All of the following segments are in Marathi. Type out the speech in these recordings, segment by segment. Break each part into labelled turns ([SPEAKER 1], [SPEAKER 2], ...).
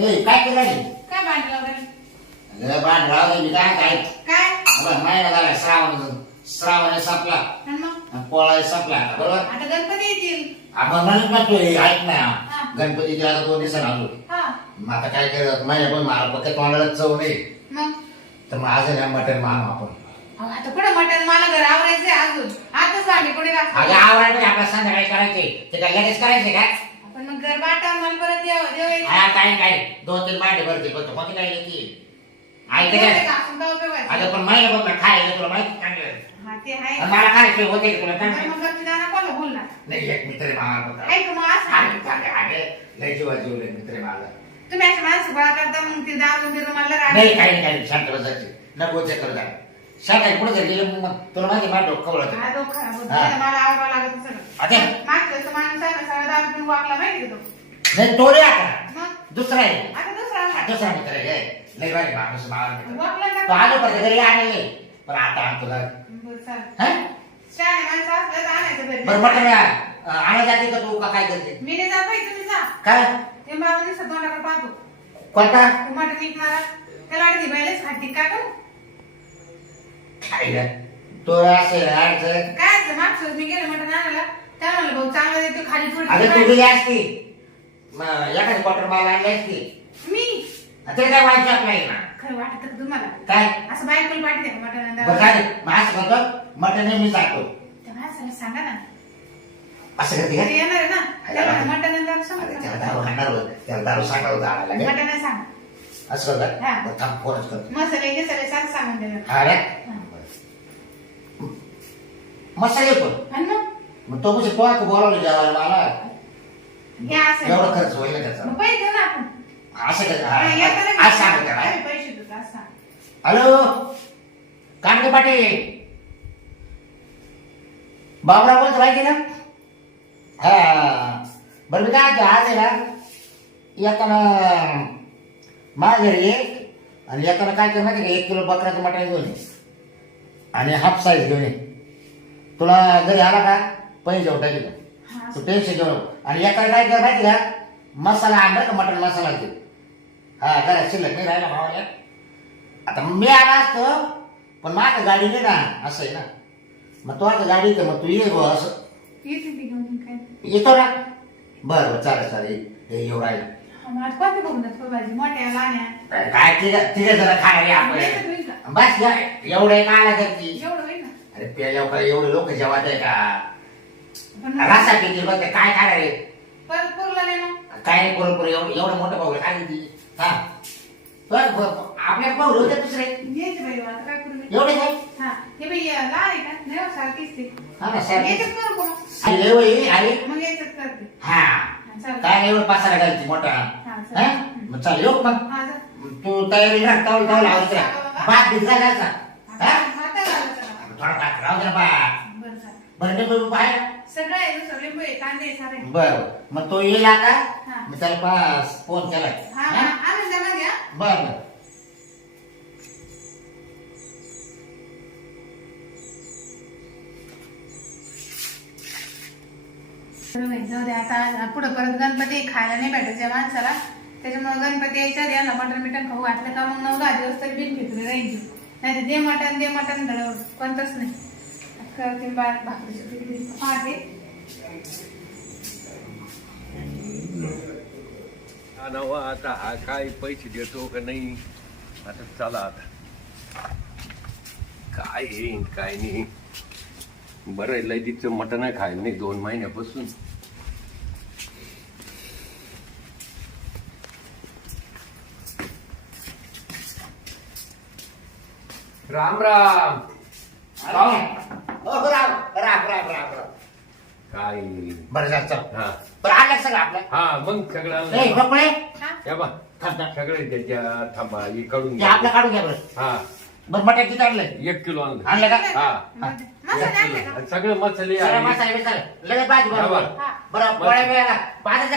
[SPEAKER 1] ए काय केलं रे
[SPEAKER 2] काय
[SPEAKER 1] अगं मी काय काय
[SPEAKER 2] काय?
[SPEAKER 1] अगं महिना झाला श्रावण श्रावण संपला.
[SPEAKER 2] आणि मग?
[SPEAKER 1] आणि पोळा संपला. बरोबर?
[SPEAKER 2] आता गणपती येतील.
[SPEAKER 1] आपण म्हणत हे ऐक ना.
[SPEAKER 2] हा.
[SPEAKER 1] गणपतीच्या आता दोन दिवसांनी आलो.
[SPEAKER 2] हा.
[SPEAKER 1] मग आता काय करत? महिना पण मला फक्त तोंडाला चव नाही.
[SPEAKER 2] मग?
[SPEAKER 1] तर मग आज ना मटण मानू आपण.
[SPEAKER 2] अहो, आता कुठं मटण? मला घर आवरायचंय अजून. आताच भांडी कुठे
[SPEAKER 1] अगं आपल्याला संध्याकाळी करायचे ते काय लगेच करायचे काय
[SPEAKER 2] आपण मग घर बाटा मला परत यावं देवायचं
[SPEAKER 1] हा काय काय? दोन तीन मांडे भरते पण कोणती काय येते. काय
[SPEAKER 2] का? उपयोग व्हायचा?
[SPEAKER 1] अगं पण महिना पण खायला तुला माहिती चांगलं? आहे.
[SPEAKER 2] हा ते आहे.
[SPEAKER 1] आणि मला काय ते होते का तुला
[SPEAKER 2] पण मग बोलणार?
[SPEAKER 1] नाही एक मित्र आहे मला होता.
[SPEAKER 2] ऐक मग असं.
[SPEAKER 1] अरे चांगले अरे लय जीवा जीवले मित्र आहे मला
[SPEAKER 2] तुम्ही अशा माणसं गोळा करता मग ते दारून बिरून मला राग
[SPEAKER 1] नाही नाही काही नाही. शांत बसायचे. नको ते कर आहे पुढे जर गेलं मग तुला माहिती माझं डोकं कवळत
[SPEAKER 2] हा, डोकं खराब होतं.
[SPEAKER 1] हा.
[SPEAKER 2] मला आवडावं लागत सगळं
[SPEAKER 1] अरे.
[SPEAKER 2] मागच्या वेळेस तो माणूस आहे ना सगळं दारू पिऊन वागला माहिती का तो
[SPEAKER 1] नाही तो रे आता
[SPEAKER 2] मग
[SPEAKER 1] दुसरा आहे
[SPEAKER 2] आता दुसरा
[SPEAKER 1] हा,
[SPEAKER 2] आला.
[SPEAKER 1] दुसरा मित्र आहे हे. लय भारी माणूस मित्र. तो आलो पण घरी आणले पण आता आणतो.
[SPEAKER 2] बरं, चालेल.
[SPEAKER 1] हं?
[SPEAKER 2] शहाणे माणसं असलं तर आणायचं घरी.
[SPEAKER 1] बरं म्हटलं ना आणा जाते का तू का काय करते
[SPEAKER 2] मी नाही जात बाई, तुम्ही जा.
[SPEAKER 1] काय
[SPEAKER 2] ते तोंडाकडे पाहतो.
[SPEAKER 1] कोणता
[SPEAKER 2] ते मटण विकणारा, त्याला अर्धी बैलच खाती का गं?
[SPEAKER 1] काय रे? तो असे अडचण
[SPEAKER 2] काय मागच्या वेळेस मी गेले मटण आणायला, त्याला म्हणलं, भाऊ, चांगलं देतो, खाली थोडी
[SPEAKER 1] अगं तू
[SPEAKER 2] थोडी
[SPEAKER 1] गेली असती. मग एखादी क्वार्टर मला आणली असती.
[SPEAKER 2] मी?
[SPEAKER 1] ते काय वाईट नाही ना?
[SPEAKER 2] खरं वाटत का तुम्हाला?
[SPEAKER 1] काय?
[SPEAKER 2] असं बायकोला पाठी द्या मटण
[SPEAKER 1] बरं
[SPEAKER 2] आणायला.
[SPEAKER 1] काय मग असं करतो जातो
[SPEAKER 2] त्या माणसाला सांगा ना.
[SPEAKER 1] असं करते
[SPEAKER 2] ते
[SPEAKER 1] का
[SPEAKER 2] येणार आहे ना. त्याला म्हणा, मटण आणायला
[SPEAKER 1] अरे
[SPEAKER 2] सांगा.
[SPEAKER 1] त्याला दारू होतं. त्याला दारू सांगणार होतं आणायला काय?
[SPEAKER 2] मटण सांग.
[SPEAKER 1] असं करतो
[SPEAKER 2] हा.
[SPEAKER 1] बरं, थांब फोनच करतो.
[SPEAKER 2] मसाले सांग सांगून देणार
[SPEAKER 1] हा रे.
[SPEAKER 2] हा.
[SPEAKER 1] मसाले पण.
[SPEAKER 2] आणि मग
[SPEAKER 1] मग तो म्हणजे तो आता बोलावलं जेवायला मला.
[SPEAKER 2] हे असं.
[SPEAKER 1] एवढा खर्च होईल ना त्याचा.
[SPEAKER 2] मग पैसे देऊ ना आपण.
[SPEAKER 1] असं कर
[SPEAKER 2] हा, येताना
[SPEAKER 1] हा, आज सांग त्याला
[SPEAKER 2] आम्ही पैसे देतो असं. सांग.
[SPEAKER 1] हॅलो? कांदे पाटील. बाबराव बोलतो माहिती ना हा. बरं मी काय म्हणतो, आज आहे ना येताना माझ्या घरी एक आणि येताना काय कर माहिती का? एक किलो बकऱ्याचं मटण घेऊन ये. आणि हाफ साईज घेऊन ये. तुला घरी आला का? पैसे जाऊ टाकेल
[SPEAKER 2] हा,
[SPEAKER 1] तू टेन्शन घेऊ नको. आणि एकाला काय कर माहिती का? मसाला आणला का मटण मसाला ते. हा करा शिल्लक नाही राहिला भावाला. आता मी आला असतो पण माझं गाडी नाही ना असं आहे ना. मग तो आता गाडी तर मग तू ये गो असं.
[SPEAKER 2] येते ती घेऊन काय?
[SPEAKER 1] येतो ना. बरं बरं चालेल चालेल. हे येऊ राहील.
[SPEAKER 2] मग आज कोणती बघून जात? भाजी मोठ्या लहान्या.
[SPEAKER 1] काय तिघ तिघ
[SPEAKER 2] येतं
[SPEAKER 1] आपण.
[SPEAKER 2] होईल का?
[SPEAKER 1] बस एवढं काय आला करती
[SPEAKER 2] एवढं
[SPEAKER 1] अरे प्यायला काय एवढे लोक जेवत आहे का रसा किती बघ काय खाणार रे
[SPEAKER 2] परत पुरला नाही
[SPEAKER 1] काय पुरण एवढं एवढं मोठं पाहू काय ती हा. बरं, बरं, आपल्या पाहू होते दुसरे.
[SPEAKER 2] घ्यायचे बाई आता काय करू मी?
[SPEAKER 1] एवढे काय?
[SPEAKER 2] हा. हे बाई लहान आहे का? नाही हो, सारखीच ते.
[SPEAKER 1] हा ना सर
[SPEAKER 2] याच्यात करू का मग?
[SPEAKER 1] अरे वही अरे.
[SPEAKER 2] मग याच्यात करते
[SPEAKER 1] हा.
[SPEAKER 2] हा, चालेल.
[SPEAKER 1] काय एवढं पसारा घालती मोठा.
[SPEAKER 2] हा,
[SPEAKER 1] हा?
[SPEAKER 2] चालेल.
[SPEAKER 1] मग चालेल येऊ का मग.
[SPEAKER 2] हा, चालेल.
[SPEAKER 1] तू तयारी राख तावल तावल आवडत भात भिजला घालचा हा.
[SPEAKER 2] ना.
[SPEAKER 1] थोडा भात राहू दे ना भात
[SPEAKER 2] बरं चालेल.
[SPEAKER 1] बरं नाही बरं बाहेर
[SPEAKER 2] सगळं आहे दुसरं लिंबू आहे कांदे आहे, सारे आहे.
[SPEAKER 1] बरं मग तो येईल आता
[SPEAKER 2] हा.
[SPEAKER 1] मी त्याला पास फोन केलाय
[SPEAKER 2] हा हा
[SPEAKER 1] हा?
[SPEAKER 2] द्या
[SPEAKER 1] बरं
[SPEAKER 2] जाऊ दे आता पुढं परत गणपती खायला नाही भेटायच्या माणसाला त्याच्यामुळे गणपती यायच्या आधी यांना मटण बिटन खाऊ घातलं का मग नऊ दहा दिवस तरी बिन घेतली राहील नाही तर दे मटण दे मटण धडवड कोणतंच नाही. करते बा भाकरीची पाहते
[SPEAKER 3] नवा आता हा काय पैसे देतो का नाही? आता चला आता. काय येईन काय नाही. बरं लय तिचं मटण आहे खायला नाही दोन महिन्यापासून. राम राम.
[SPEAKER 1] अरे, हो, राम राम राम राम राम.
[SPEAKER 3] काय?
[SPEAKER 1] बरं
[SPEAKER 3] हा.
[SPEAKER 1] बरं आणलं सगळं आपलं.
[SPEAKER 3] हा मग सगळं.
[SPEAKER 1] बकुळे
[SPEAKER 2] हा.
[SPEAKER 3] या बा. सगळे त्याच्या थांबा हे काढून
[SPEAKER 1] ते
[SPEAKER 3] घ्या.
[SPEAKER 1] आपलं काढून घ्या बरं.
[SPEAKER 3] हा.
[SPEAKER 1] बरं मटण किती आणलं
[SPEAKER 3] एक किलो आणलं.
[SPEAKER 1] आणलं का?
[SPEAKER 3] हा. सगळे मसाले
[SPEAKER 1] सगळं. मसाले बिसाले. लगेच भाजी
[SPEAKER 3] हा,
[SPEAKER 1] बरोबर
[SPEAKER 3] बरं.
[SPEAKER 2] हा.
[SPEAKER 1] बरं पोळ्या बिळ्या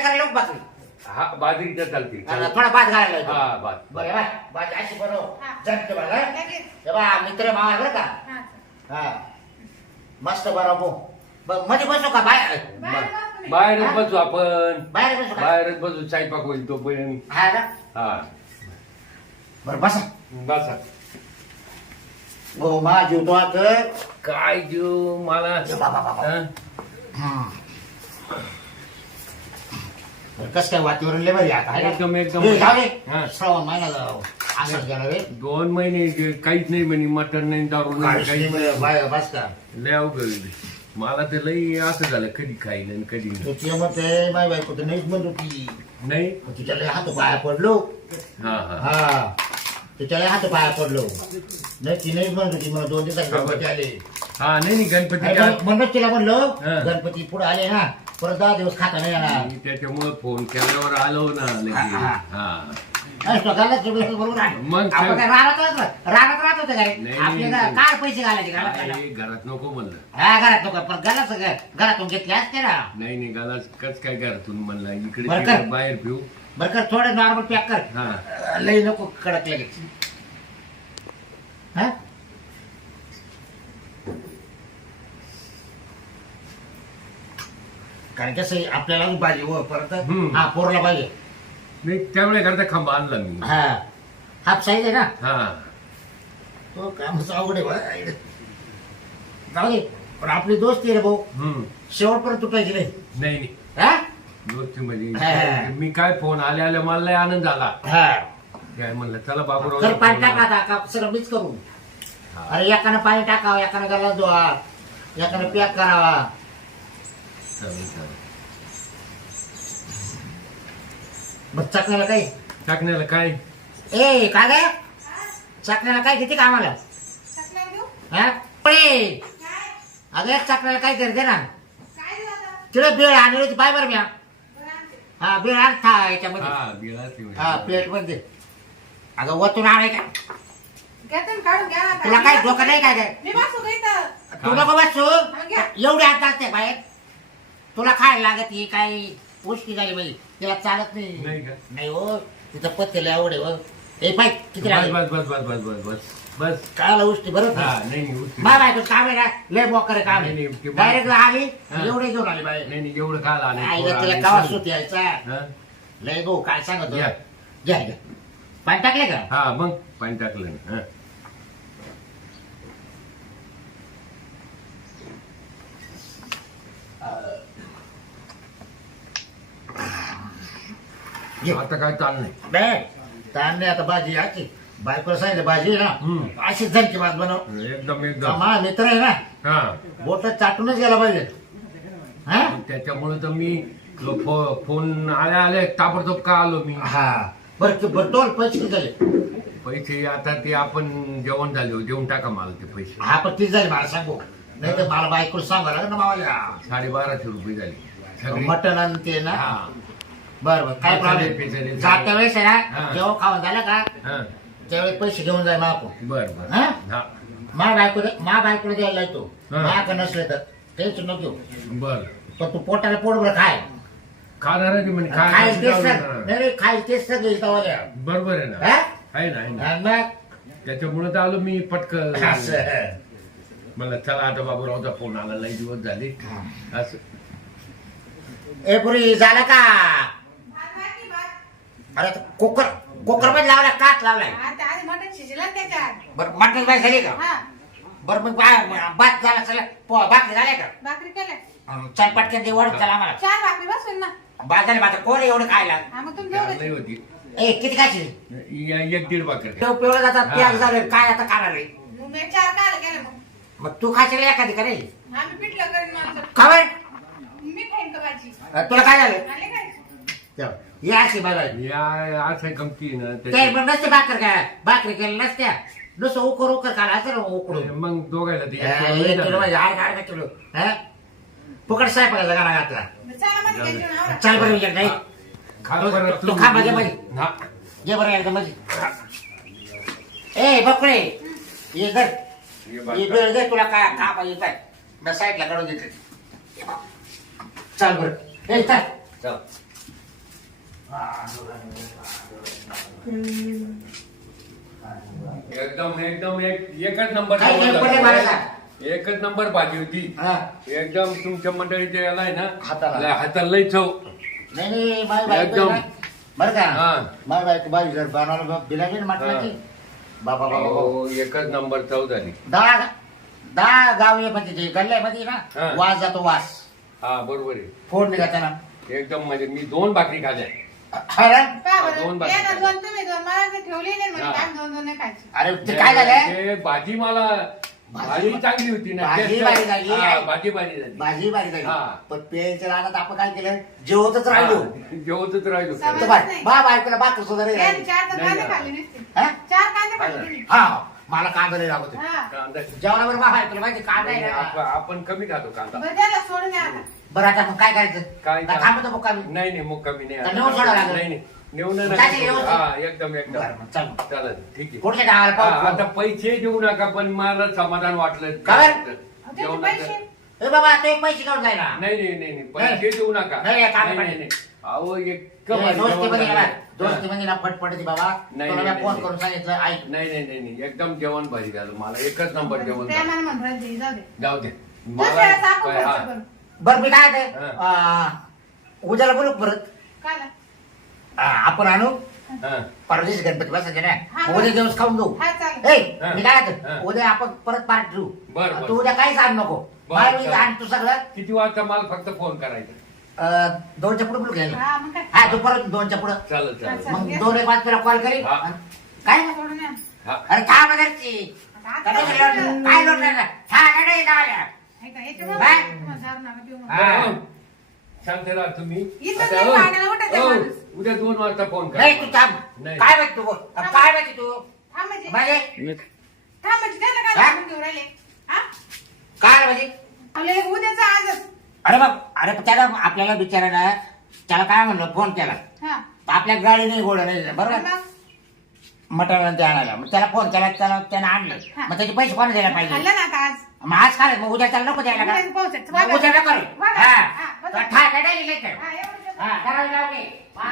[SPEAKER 1] करायला लोक बाकी
[SPEAKER 3] हा बाजरीच्या चालतील.
[SPEAKER 1] थोडा भात घालायला.
[SPEAKER 3] हा भात
[SPEAKER 1] बरं हे बाय भाजी अशी बनव.
[SPEAKER 2] हा.
[SPEAKER 1] जमते बघा
[SPEAKER 2] लगेच.
[SPEAKER 1] हे मित्र मावा बरं का?
[SPEAKER 2] हा
[SPEAKER 1] हा. मस्त बनव बघमध्ये बसू का? बाय
[SPEAKER 2] बाहेर तुम्ही
[SPEAKER 3] बाहेरच बसू आपण.
[SPEAKER 1] बाहेर बसू का?
[SPEAKER 3] बाहेरच बसू. स्वयंपाक होईल तोपर्यंत
[SPEAKER 1] हा ना
[SPEAKER 3] हा.
[SPEAKER 1] बरं बसा.
[SPEAKER 3] बसा.
[SPEAKER 1] हो मा जीव तो आता
[SPEAKER 3] काय जीव मला
[SPEAKER 1] बाबा, बाबा. कस काय वातावरण लय भारी आता आहे ना?
[SPEAKER 3] एकदम- एकदम.
[SPEAKER 1] ए, जाऊ दे.
[SPEAKER 3] हा.
[SPEAKER 1] श्रावण महिना जाऊ. असंच गेला रे
[SPEAKER 3] दोन महिने जे काहीच नाही म्हणे मटण नाही दारू नाही
[SPEAKER 1] काहीच
[SPEAKER 3] काहीच
[SPEAKER 1] नाही, बाय- बस का
[SPEAKER 3] लय अवघड आहे. मला तर लई असं झालं कधी खाईन आणि कधी नाही.
[SPEAKER 1] तो तिला म्हणते माय बायको तर नाहीच म्हणत होती
[SPEAKER 3] नाही
[SPEAKER 1] मग तिच्या लय हात पाया पडलो
[SPEAKER 3] हा हा
[SPEAKER 1] हा तिच्या लय हात पाया पडलो नाही ती नाहीच म्हणत होती मला दोन दिवसात गणपती आले
[SPEAKER 3] हा नाही नाही गणपती
[SPEAKER 1] म्हणूनच तिला म्हणलो
[SPEAKER 3] हा.
[SPEAKER 1] गणपती पुढे आले ना परत दहा दिवस खाता नाही येणार
[SPEAKER 3] मी त्याच्यामुळे फोन केल्यावर आलो ना लगेच.
[SPEAKER 1] हा.
[SPEAKER 3] हा
[SPEAKER 1] स्वतःला जेवढं बरोबर आहे.
[SPEAKER 3] मग
[SPEAKER 1] आपण
[SPEAKER 3] काय-
[SPEAKER 1] राहत होतं काय
[SPEAKER 3] नाही,
[SPEAKER 1] आपले
[SPEAKER 3] नाही.
[SPEAKER 1] काय पैसे घालायचे घरात घाला.
[SPEAKER 3] काय घरात नको म्हणलं
[SPEAKER 1] हा घरात नको पण घरात घरातून घेतले असते ना
[SPEAKER 3] नाही नाही गाला कच काय घरातून म्हणला इकडे
[SPEAKER 1] बरं
[SPEAKER 3] तिकडे
[SPEAKER 1] का?
[SPEAKER 3] बाहेर पिऊ
[SPEAKER 1] बरं कर थोडं नॉर्मल पॅक कर
[SPEAKER 3] हा
[SPEAKER 1] लई नको कडक लगेच कारण कसं आहे, आपल्याला पाहिजे हो परत
[SPEAKER 3] हम्म.
[SPEAKER 1] हा पोरला पाहिजे.
[SPEAKER 3] नाही त्यामुळे घरचा खांबा आणला मी.
[SPEAKER 1] हा. हाफ साईज आहे ना?
[SPEAKER 3] हा.
[SPEAKER 1] तो कामच अवघड आहे बा. जाऊ दे. पण आपली दोस्ती आहे रे भाऊ.
[SPEAKER 3] हम्म.
[SPEAKER 1] शेवटपर्यंत तुटायची नाही.
[SPEAKER 3] नाही नाही.
[SPEAKER 1] हा? हा.
[SPEAKER 3] म्हणजे मी काय फोन आले आले मला लय आनंद झाला
[SPEAKER 1] हा.
[SPEAKER 3] काय म्हणलं चला
[SPEAKER 1] तर पाणी टाका आता. का सगळं मिक्स करू अरे एकानं पाणी टाकावं एकानं गला धुवा. एकानं पॅक करावा. मग चकण्याला काही
[SPEAKER 3] टाकण्याला काय?
[SPEAKER 1] ए काय काय चकण्याला काय किती कामाला? हा? पळे.
[SPEAKER 2] काय
[SPEAKER 1] अगं चकण्याला काय तरी दे ना.
[SPEAKER 2] काय
[SPEAKER 1] तिला बेळ आणली होती पाय बरं म्या. हा बेळ आण था याच्यामध्ये.
[SPEAKER 3] हा
[SPEAKER 1] हा प्लेटमध्ये अगं वतून आणाय का. तुला काय डोकं नाही काय काय
[SPEAKER 2] मी बसू का इथं?
[SPEAKER 1] तू नको बसू.
[SPEAKER 2] हा, घ्या.
[SPEAKER 1] एवढी हात असते बाहेर. तुला खायला लागत ही काही गोष्टी झाली बाई तिला चालत नाही.
[SPEAKER 3] नाही का?
[SPEAKER 1] नाही हो तिथं पत्ते आवड आहे हो ए पाय किती
[SPEAKER 3] बस बस बस बस बस बस बस. बस.
[SPEAKER 1] कायला गोष्टी बरोबर
[SPEAKER 3] नाही उठते.
[SPEAKER 1] मा बायको काम आहे ना लय मोकर काम
[SPEAKER 3] नाही,
[SPEAKER 1] आहे
[SPEAKER 3] नाही, ते-
[SPEAKER 1] डायरेक्ट आली
[SPEAKER 3] हा.
[SPEAKER 1] एवढे घेऊन आली बाई.
[SPEAKER 3] नाही नाही एवढं काय आलं.
[SPEAKER 1] आईला तिला कावा सुट यायचा?
[SPEAKER 3] हा?
[SPEAKER 1] लय गो काय सांगत?
[SPEAKER 3] घ्या.
[SPEAKER 1] घ्या घ्या. पाणी टाकले का?
[SPEAKER 3] हा मग पाणी टाकलं ना. हा.
[SPEAKER 1] घे.
[SPEAKER 3] आता काय चाल नाही
[SPEAKER 1] नाही ताण नाही आता भाजी याची बायकोला सांगितलं भाजी आहे
[SPEAKER 3] हम्म.
[SPEAKER 1] ना अशीच झणकी भात बनव.
[SPEAKER 3] एकदम एकदम.
[SPEAKER 1] मा मित्र आहे ना
[SPEAKER 3] हा.
[SPEAKER 1] बोट चाटूनच गेला पाहिजे. हा?
[SPEAKER 3] त्याच्यामुळे तर मी फो- फोन आले आले ताबडतोब का आलो मी?
[SPEAKER 1] हा. बरं ते बरं पैसे किती झाले?
[SPEAKER 3] पैसे आता ते आपण जेवण झाले देऊन टाका मला ते पैसे.
[SPEAKER 1] हा पण तीच झाले मला सांगू. नाही तर मला बायकोला सांगा लागेल ना मावाल्या
[SPEAKER 3] साडेबाराशे रुपये झाले. सगळे
[SPEAKER 1] मटण आणि ते ना?
[SPEAKER 3] हा.
[SPEAKER 1] बरं बरं. काय प्रॉब्लेम. जात्या वेळेस आहे ना
[SPEAKER 3] हा.
[SPEAKER 1] जेव्हा खाऊन झालं का
[SPEAKER 3] हा.
[SPEAKER 1] त्यावेळेस पैसे घेऊन जाय
[SPEAKER 3] बर बर.
[SPEAKER 1] हा?
[SPEAKER 3] हा.
[SPEAKER 1] मा बायको मा बायकोला द्यायला येतो
[SPEAKER 3] हा.
[SPEAKER 1] नसले तर. टेन्शन नको घेऊ.
[SPEAKER 3] बर.
[SPEAKER 1] पण तू पोटाला पोटभर खाय.
[SPEAKER 3] खाणार आहे ते म्हणे?
[SPEAKER 1] खाय तेच सग- नाही तेच सगळं तवाल्या
[SPEAKER 3] बरोबर आहे ना.
[SPEAKER 1] हा?
[SPEAKER 3] आहे ना आहे ना.
[SPEAKER 1] आणि मग?
[SPEAKER 3] त्याच्यामुळे तर आलो मी पटकन.
[SPEAKER 1] असं.
[SPEAKER 3] मला चला आता बाबूरावचा फोन आला लई दिवस झाले. असं.
[SPEAKER 1] ए पुरी झालं का? अरे कुकर कुकरमध्ये लावला काच लावलाय.
[SPEAKER 2] आता आधी मटण शिजलं ना त्याच्यात.
[SPEAKER 1] बरं मटण बाय झाली का?
[SPEAKER 2] हा.
[SPEAKER 1] बरं मग बा- भात झाला सगळं पो- भाकरी झाल्या का?
[SPEAKER 2] भाकरी केल्या.
[SPEAKER 1] अं, चार पटक्यात दे चला आम्हाला.
[SPEAKER 2] चार भाकरी बसून ना.
[SPEAKER 1] भात झाले भात कोण एवढं खायला?
[SPEAKER 2] हा मग तुम्ही
[SPEAKER 3] नाही
[SPEAKER 2] दोघं
[SPEAKER 3] होती
[SPEAKER 1] ए किती खायची?
[SPEAKER 3] या- एक दीड भाकर
[SPEAKER 1] तेव्हा पिवळं जातात
[SPEAKER 3] हा.
[SPEAKER 1] झाले काय आता खाणार आहे?
[SPEAKER 2] मग मी चार काय केलं मग.
[SPEAKER 1] मग तू खायची एखादी का रे
[SPEAKER 2] आम्ही पिठलं करीन माणसं
[SPEAKER 1] खबर?
[SPEAKER 2] मी खाईन का भाजी.
[SPEAKER 1] तुला काय झालं?
[SPEAKER 2] आले काय
[SPEAKER 1] तेव्हा, ये अशी बाय
[SPEAKER 3] या असं गमती ना
[SPEAKER 1] ते नसते भाकर काय भाकरी केली नसत्या नुसतं उकर उकर खाला असं ना उकडून
[SPEAKER 3] मग दोघायला ते एक
[SPEAKER 1] एक
[SPEAKER 3] किलो झालं.
[SPEAKER 1] आठ आठ किलो हा? फुकट स्वयंपाकाचा गाणा घातला
[SPEAKER 2] चला मध्ये घ्यायची ना आवरा.
[SPEAKER 1] चल बरं विचार नाही
[SPEAKER 3] खा
[SPEAKER 1] तो-
[SPEAKER 3] बरं
[SPEAKER 1] तो
[SPEAKER 3] तू.
[SPEAKER 1] खा माझ्या मध्ये.
[SPEAKER 3] हा.
[SPEAKER 1] ये बरं एकदम मध्ये ए बकडे ये कर
[SPEAKER 3] ये
[SPEAKER 1] ये. बेळ तुला काय का पाहिजे काय मी साईडला काढून देते चल बरं ए चल
[SPEAKER 3] चल. एकदम एकदम एक एकच नंबर
[SPEAKER 1] काय
[SPEAKER 3] एकच नंबर भाजी होती.
[SPEAKER 1] हा.
[SPEAKER 3] एकदम तुमच्या मंडळीच्या याला आहे ना
[SPEAKER 1] हाताला.
[SPEAKER 3] लय- हाताला लई चव.
[SPEAKER 1] नाही नाही माझी बायको
[SPEAKER 3] एकदम.
[SPEAKER 1] आहे ना, बरं
[SPEAKER 3] हा.
[SPEAKER 1] का माझी बायको बाई जर बनवलं बिलाली ना मटणाची. बाबा बाबा बाबा.
[SPEAKER 3] हो, एकच नंबर चव झाली.
[SPEAKER 1] दहा दहा गाव म्हणजे ते गल्ल्यामध्ये ना
[SPEAKER 3] हा.
[SPEAKER 1] वास जातो वास.
[SPEAKER 3] हा बरोबर आहे.
[SPEAKER 1] फोड निघाचा ना
[SPEAKER 3] एकदम म्हणजे मी दोन भाकरी खाल्ल्या.
[SPEAKER 1] अरे
[SPEAKER 2] पहा
[SPEAKER 3] हा,
[SPEAKER 2] बरं,
[SPEAKER 3] दोन
[SPEAKER 2] या ना
[SPEAKER 3] बाजू.
[SPEAKER 2] दोन तुम्ही दोन. मला ते ठेवली नाही म्हणजे
[SPEAKER 3] हा.
[SPEAKER 2] काय दोन दोन नाही खायची.
[SPEAKER 1] अरे ते काय झालं?
[SPEAKER 3] ते भाजी मला भाजी चांगली होती ना
[SPEAKER 1] भाजी
[SPEAKER 3] टेस्ट-
[SPEAKER 1] भारी झाली.
[SPEAKER 3] हा, भाजी भारी झाली.
[SPEAKER 1] भाजी बारी झाली.
[SPEAKER 3] हा.
[SPEAKER 1] पण पेयच्या रानात आपण काय केलं? जेवतच राहिलो.
[SPEAKER 3] हा, जेवतच राहिलो.
[SPEAKER 2] समज-
[SPEAKER 1] तर बाय. बा बायकोला बाकर सुद्धा नाही
[SPEAKER 2] या
[SPEAKER 1] राहिली.
[SPEAKER 2] चार तर
[SPEAKER 3] नाही
[SPEAKER 2] कांदे
[SPEAKER 3] ना.
[SPEAKER 2] खाल्ले नसते.
[SPEAKER 1] हा?
[SPEAKER 2] चार कांदे. खाल्ले तुम्ही.
[SPEAKER 1] मला कांदा नाही लागत
[SPEAKER 2] हा.
[SPEAKER 3] कांदा.
[SPEAKER 1] जेवणाबरोबर बा बायकोला माहिती कांदा आहे
[SPEAKER 3] आप-
[SPEAKER 1] ना.
[SPEAKER 3] आपण कमी खातो कांदा.
[SPEAKER 2] बरं सोडून आता.
[SPEAKER 1] बरं आता मग काय करायचं? का थांबतो मग काय
[SPEAKER 3] नाही नाही मग कमी नाही.
[SPEAKER 1] नेऊन सोडावं लागेल?
[SPEAKER 3] नाही नाही. नेऊन.
[SPEAKER 1] व्यवस्थित.
[SPEAKER 3] हा एकदम एकदम.
[SPEAKER 1] मग चल
[SPEAKER 3] चालेल ठीक आहे.
[SPEAKER 1] गावाला
[SPEAKER 3] हा,
[SPEAKER 1] पाहू
[SPEAKER 3] आता पैसे देऊ नका पण मला समाधान वाटलं. जेवणाचं.
[SPEAKER 2] पैसे.
[SPEAKER 1] ए बाबा ते पैसे काढून
[SPEAKER 3] नाही नाही नाही नाही. पैसे देऊ नका.
[SPEAKER 1] नाही, नाही, काम
[SPEAKER 3] नाही
[SPEAKER 1] नाही.
[SPEAKER 3] नाही. अहो एक
[SPEAKER 1] दोस्ती मध्ये गेला दोस्ती मध्ये ना फट पडते बाबा.
[SPEAKER 3] नाही,
[SPEAKER 1] तुला
[SPEAKER 3] नाही,
[SPEAKER 1] मी फोन
[SPEAKER 3] नाही.
[SPEAKER 1] करून सांगितलं ऐक.
[SPEAKER 3] नाही नाही नाही नाही. एकदम जेवण भारी झालं. मला एकच नंबर जेवण झालं.
[SPEAKER 2] मला जाऊ दे.
[SPEAKER 3] जाऊ दे.
[SPEAKER 2] दुसऱ्या वेळेस आपण
[SPEAKER 3] काय, हा.
[SPEAKER 2] खर्च करू.
[SPEAKER 1] बरं मी काय ते
[SPEAKER 3] हा.
[SPEAKER 1] उद्याला बोलू परत?
[SPEAKER 2] काय?
[SPEAKER 1] आ, आपण आणू?
[SPEAKER 3] हा.
[SPEAKER 1] परदेश गणपती बसायचे ना उद्या दिवस खाऊन जाऊ.
[SPEAKER 2] हा चालेल.
[SPEAKER 1] ए
[SPEAKER 3] हा.
[SPEAKER 1] मी काय
[SPEAKER 3] हा.
[SPEAKER 1] म्हणतो, उद्या आपण परत पार्ट ठेवू.
[SPEAKER 3] बरं.
[SPEAKER 1] तू उद्या काहीच आण नको.
[SPEAKER 3] बरं,
[SPEAKER 1] मला मी
[SPEAKER 3] चालेल.
[SPEAKER 1] आण तू सगळं.
[SPEAKER 3] किती वाजता मला फक्त फोन करायचा?
[SPEAKER 1] अं, दोनच्या पुढे बोलू घ्यायला
[SPEAKER 2] हा मग काय?
[SPEAKER 1] हा दुपार दोनच्या पुढे.
[SPEAKER 3] चालेल चालेल.
[SPEAKER 2] चालेल.
[SPEAKER 1] मग दोन एक पाच तुला कॉल करीन.
[SPEAKER 3] हा.
[SPEAKER 1] काय?
[SPEAKER 2] सोडून या
[SPEAKER 3] हा.
[SPEAKER 1] अरे काय बघायची
[SPEAKER 2] आता
[SPEAKER 1] काय
[SPEAKER 2] आता
[SPEAKER 1] लोट- काय नाही गावाला बाय. हा.
[SPEAKER 3] तुम्ही.
[SPEAKER 2] इथं
[SPEAKER 3] आता,
[SPEAKER 2] नाही
[SPEAKER 3] हो,
[SPEAKER 2] पाण्याला उठायचं
[SPEAKER 3] हो,
[SPEAKER 2] माणूस.
[SPEAKER 3] उद्या दोन वाजता फोन करा.
[SPEAKER 1] नाही तू थांब.
[SPEAKER 3] नाही.
[SPEAKER 1] काय माहिती तू काय माहिती तू?
[SPEAKER 2] थांब म्हणजे.
[SPEAKER 1] म्हणजे
[SPEAKER 2] काय उद्याचा आजच.
[SPEAKER 1] अरे बाप अरे त्याला आपल्याला बिचारायला त्याला काय म्हणलं फोन केला.
[SPEAKER 2] हा.
[SPEAKER 1] आपल्या गाडी नाही गोड नाही बरोबर?
[SPEAKER 2] मग?
[SPEAKER 1] ते आणायला. मग त्याला फोन केला त्याला त्यानं आणलं.
[SPEAKER 2] हा.
[SPEAKER 1] मग त्याचे पैसे कोण द्यायला पाहिजे?
[SPEAKER 2] खाल्लं ना आता आज?
[SPEAKER 1] मग आज काय? मग उद्या त्याला नको द्यायला का?
[SPEAKER 2] उद्या पोहोचायचं.
[SPEAKER 1] मग उद्या नको. हा.
[SPEAKER 2] हा, हा, एवढं
[SPEAKER 1] हा लावली. हा,